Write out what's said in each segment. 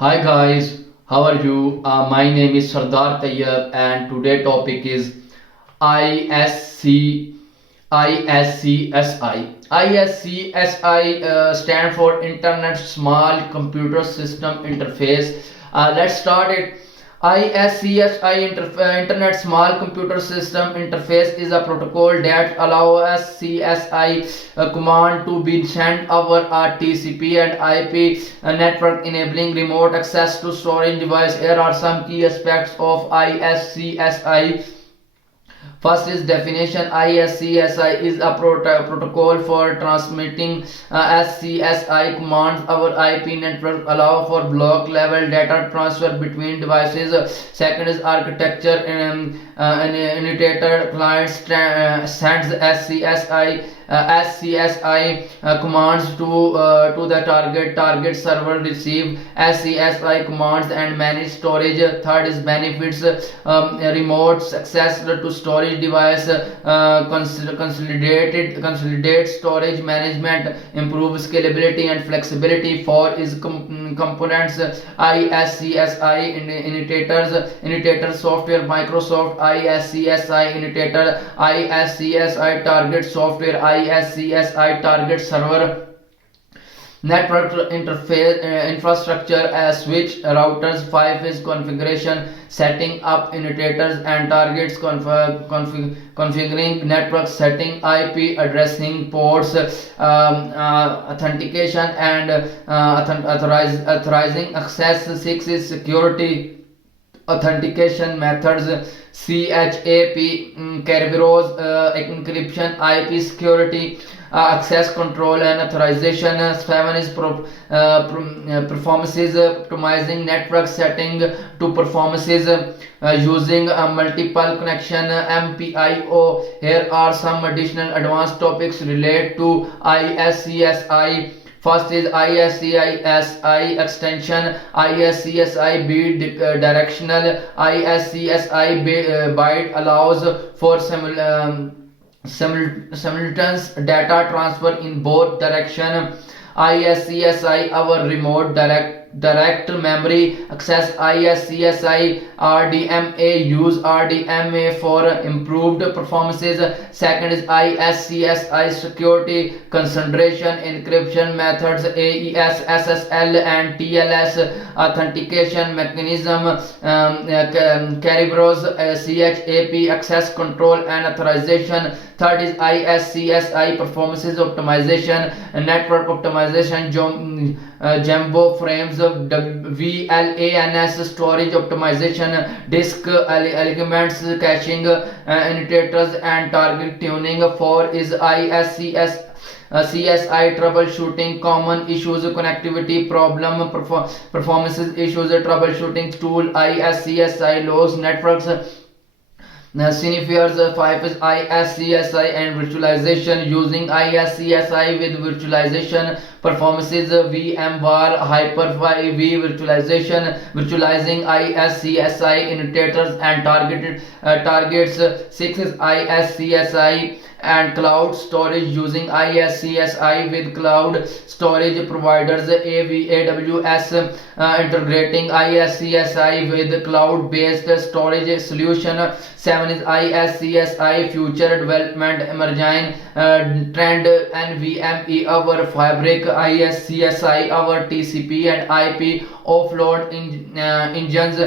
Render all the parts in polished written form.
Hi guys, how are you? My name is Sardar Tayyab and today topic is ISC ISCSI. ISCSI stand for Internet Small Computer System Interface. Let's start it. Internet Small Computer System Interface is a protocol that allows CSI command to be sent over a TCP and IP network, enabling remote access to storage device. Here are some key aspects of ISCSI. First is definition. ISCSI is a protocol for transmitting SCSI commands over IP network, allow for block level data transfer between devices. Second is architecture. An initiator client sends SCSI commands to the target server, receive SCSI commands and manage storage. Third is benefits. Remote access to storage device, consolidate storage management, improve scalability and flexibility. Four is components. ISCSI initiator software, Microsoft ISCSI initiator, ISCSI target software, ISCSI target server. Network interface infrastructure as switch, routers. 5 is configuration, setting up initiators and targets, configuring network, setting IP addressing ports, authentication and authorizing access. 6 is security, authentication methods, CHAP, Kerberos, encryption, IP security, access control and authorization. 7 is performances, optimizing network setting to performances using multiple connection, MPIO. Here are some additional advanced topics related to ISCSI. First is ISCSI extension, ISCSI directional, ISCSI byte allows for simultaneous data transfer in both direction. ISCSI our remote direct memory access. ISCSI RDMA, use RDMA for improved performances. Second is ISCSI security, concentration encryption methods, AES, SSL and TLS, authentication mechanism, Kerberos, CHAP, access control and authorization. Third is ISCSI performances optimization, network optimization, Jumbo frames, VLANs, storage optimization, disk elements, caching, initiators and target tuning. 4 is CSI troubleshooting, common issues, connectivity problem, performances issues, troubleshooting tool, ISCSI lows networks. Signifiers. 5 is ISCSI and virtualization, using ISCSI with virtualization performances, VMware Hyper-V virtualization, virtualizing ISCSI initiators and targets. 6 is ISCSI and cloud storage, using ISCSI with cloud storage providers, AWS, integrating ISCSI with cloud-based storage solution. 7 is ISCSI future development, emerging trend, NVMe over Fabric, ISCSI over TCP and IP offload engines,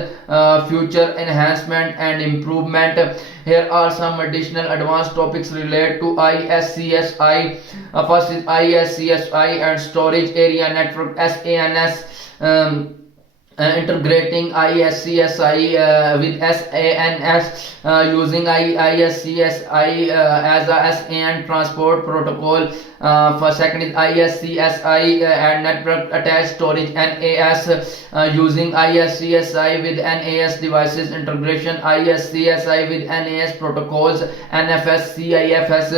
future enhancement and improvement. Here are some additional advanced topics related to ISCSI. First is ISCSI and storage area network, SANS. Integrating ISCSI with SANS, using ISCSI as a SAN transport protocol. For second is ISCSI and network attached storage, NAS, using ISCSI with NAS devices integration, ISCSI with NAS protocols, NFS, CIFS.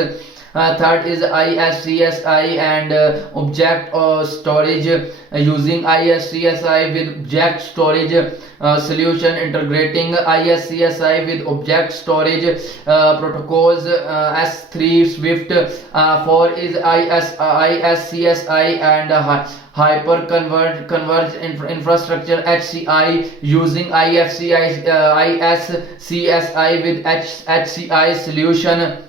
Third is ISCSI and object storage, using ISCSI with object storage solution, integrating ISCSI with object storage protocols, S3 Swift. 4 is ISCSI and hyper converged infrastructure, HCI, using ISCSI with HCI solution.